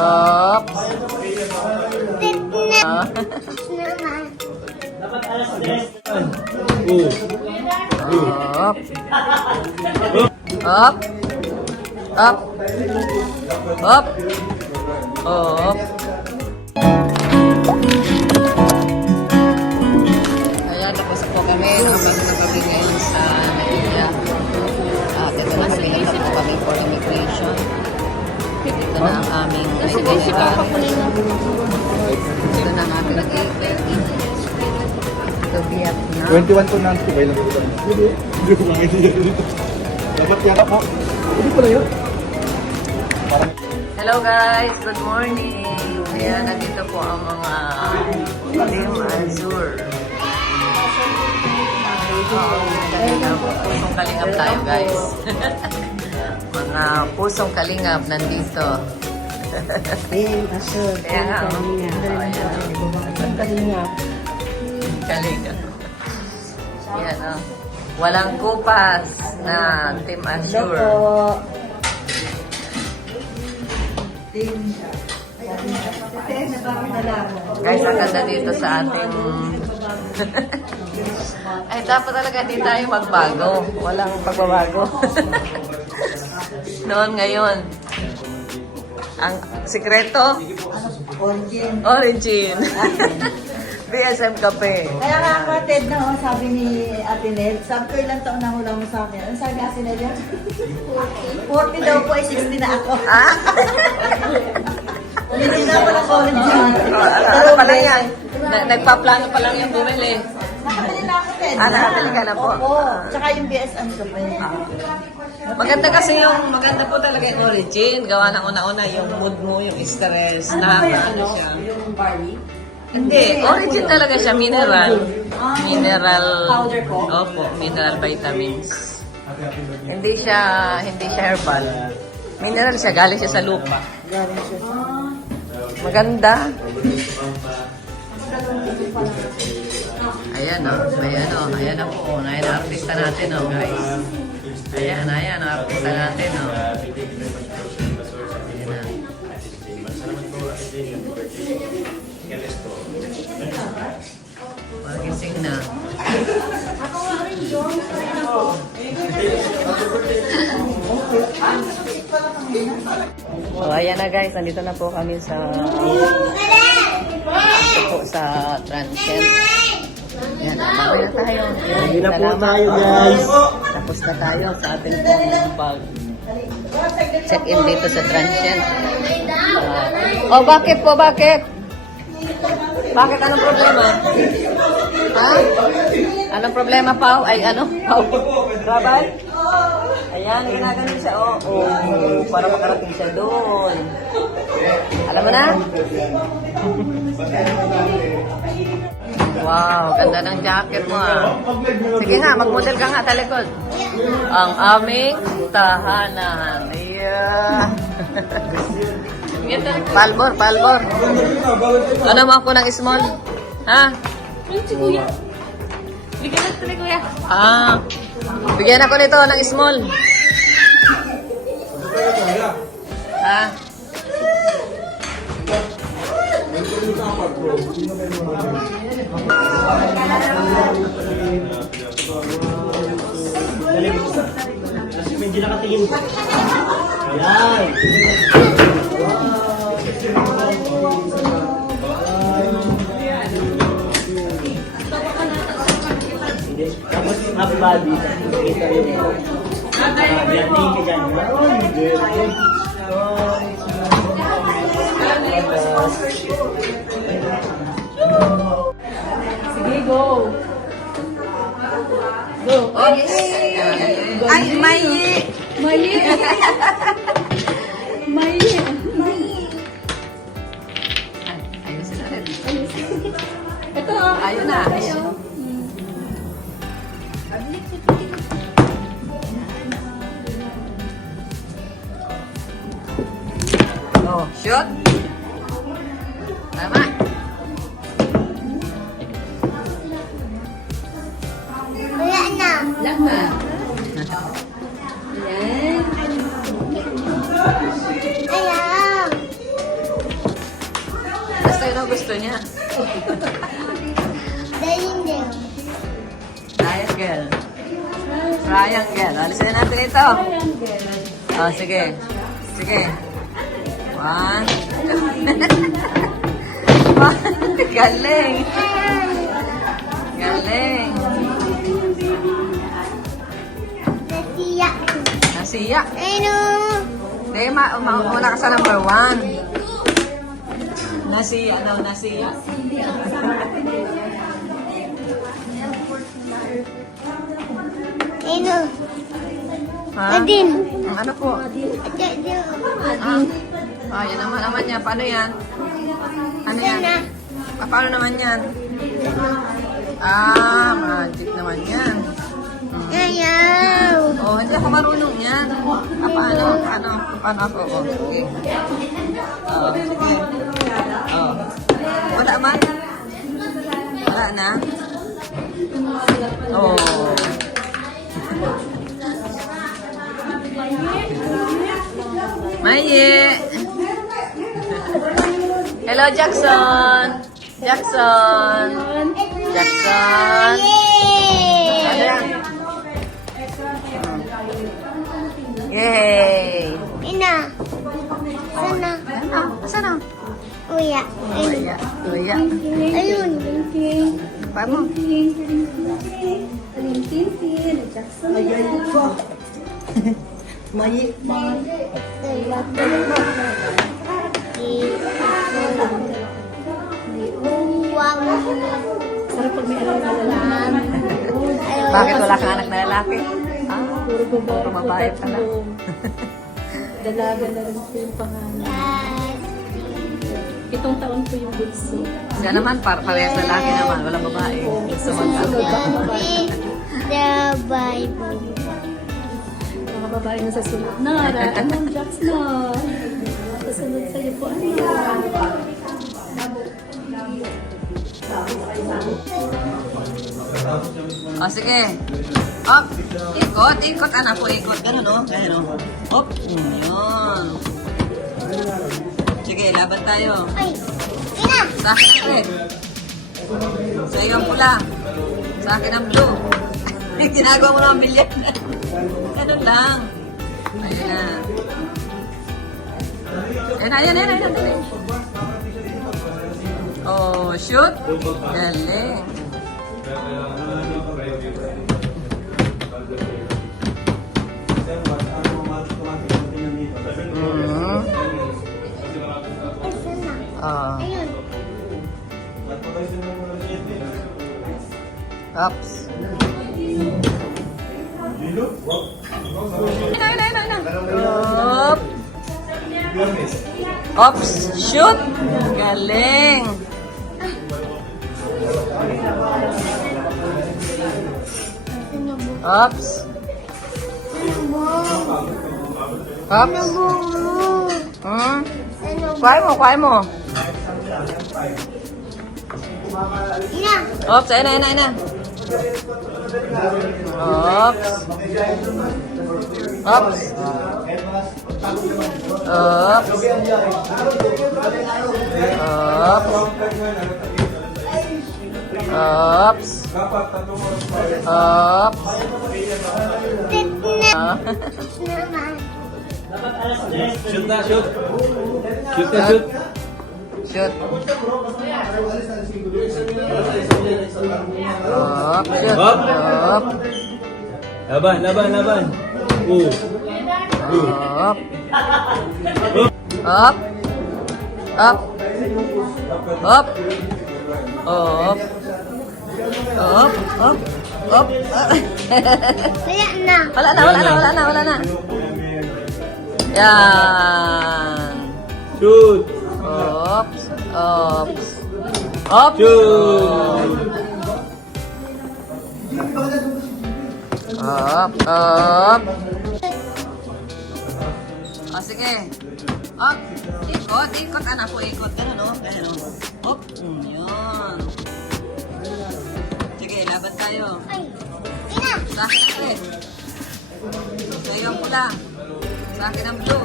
Oops. Up. Up. Up. Up. Up. Ayan, tapos po kami. Habang na kami ngayon sa Nadia. At ito na kami na po kami for immigration. Ito na ang aming residential. Ito na ang aming ito Vietnam. 21 po na ang subay lang ito. Hindi ko mga idea dito. Dapat yata po. Hindi pala yun. Hello guys! Good morning! Ayan, nandito po ang mga Team Azure. Pusong kalingap tayo guys. Mga pusong kalingap nandito. Team Azure. Kaya nga, Kalingap. kalingap. Ayan o. Walang kupas na Team Azure. Guys, ang ganda dito sa ating... Ay, dapat talaga di tayo magbago. Walang pagbabago. Noon, ngayon. Ang sikreto? Origin. BSM Cafe. Kaya nga kapatid na, sabi ni Ate Nel, sabi ko ilang taon na hula mo sa akin. Ano sabi ni Ate Nel yan? 40 daw po, 60 na ako. Ah? Hindi na ako ng college. Ano pa lang yan? Nagpaplano pa lang yung bumili. Nakabili na ako, Ted. Nakabili ka na po? Opo. Tsaka yung BSM ko pa yun. Maganda kasi maganda po talaga yung origin. Gawa ng una-una yung mood mo, yung stress. Nakakaano siya. Yung barley? Hindi, origin talaga siya, mineral. Mineral. Powder po? Opo, mineral vitamins. Hindi siya herbal. Mineral siya, galing siya sa lupa. Galing siya. Maganda. Ayan o, ayan ang po. Ayan ang artista natin o, guys. Ayan ang artista natin o. Magising na. So, ayan na guys. Nandito na po kami sa transient. Ayan, babay na tayo. Hindi na po tayo guys. Tapos na tayo sa ating pag-check-in dito sa transient. Oh, bakit po? Bakit? Bakit? Anong problema? Ha? Anong problema, Pao? Ay, ano? Pao? Babay? Ayan, ginaganon siya. Oh, para makarating siya doon. Alam mo na? Wow, ganda ng jacket mo ah. Sige nga, mag-model ka nga talikod. Ang aming tahanan. Yeah. Palbor. Ano mo ako ng small? Ha? Kuya. Bigyan na tuloy, kuya. Bigyan ako nito ng small. Ha? Medyo nakatingin. Ayan. Tapos half body. Kita rin ito. Blending ka dyan. Sige, go. Go. Oops. Ay, Mayi. Mayi. Mayi. Ayusin natin. Ito. Ayun na. Ayun. Oh, shoot. Tama. Wala na. Lama. Ayan. Ayan. sa'yo na gusto niya. Triangle. Triangle. Triangle. Alisin na natin ito. Oh, sige. Sige. 1, 2. Galing. Galing. Nasiya. Nasiya. Ano? Hindi, mauna ka sa number 1. Nasiya daw, nasiya. Ano? Ha? Adin. Ano po? Ah, yan naman niya. Paano yan? Ano yan? Paano naman yan? Ah, magic naman yan. Ayaw. Oh, hindi ako marunong yan. Ah, paano? Paano ako? Oh, sige. Oh, sige. Oh. Wala man? Wala na? Oh. Maye! Hello, Jackson! Jackson! Jackson! Ano yan? Yay! Ina. Sana. Ano? Saan? Uya. Tuya. Tuya. Ayun. Paano? Mayi. Sarap pag may alam na lalaki. Bakit wala kang anak na lalaki? Ah, puro babae pala. Dalaga na rin po yung pangalan. 7 taon po yung bunso. Siya naman, parehas lalaki naman. Walang babae. Gusto magkakaroon. The Bible. Mga babae na sa sunod na. Anong Jax na? Kasunod sa'yo po. Ano? O, sige. Up. Ikot, ikot. Anak ko, ikot. Ganun, no? Ganun, no? Hop. Yun. Sige, laban tayo. Ay. Ina. Sa akin ang red. Sa iyo ang pula. Sa akin ang blue. Ginagawa mo na ang bilyan. Ganun lang. Ayun na. Ayun. Oh, shoot. Galing. Ah. Ayun. Ups. Up. Ops. Shoot. Galing. Ops. Ops. Hmm? Kuhay mo. Ina. Ops, ayun na. Ops. Ops. Ops. Ops. Ops. Naman. Shoot na, shoot. Shoot na, shoot. Shoot. Up, shoot. Up. Up. Laban. Up. Up. Up. Up. Up. Up. Wala na. Wala na. Yan. Shoot. Ops. Up. Shoot. Up. O, sige. Up. Ikot. Anak ko, ikot. Ganun, no? Ganun, no? Up. Yun. Sige, laban tayo. Ay. Ina. Sa akin ang red. Sa iyo ang pula. Sa akin ang blue.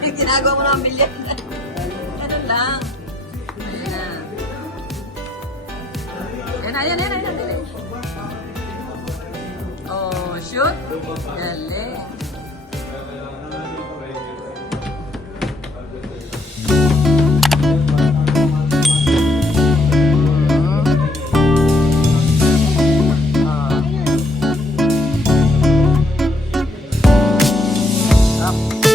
Ginagawa mo na ang bilyan. Ganun lang. Ayan, ayan, ayan. Ayan. Oh, shoot. Galing. Up.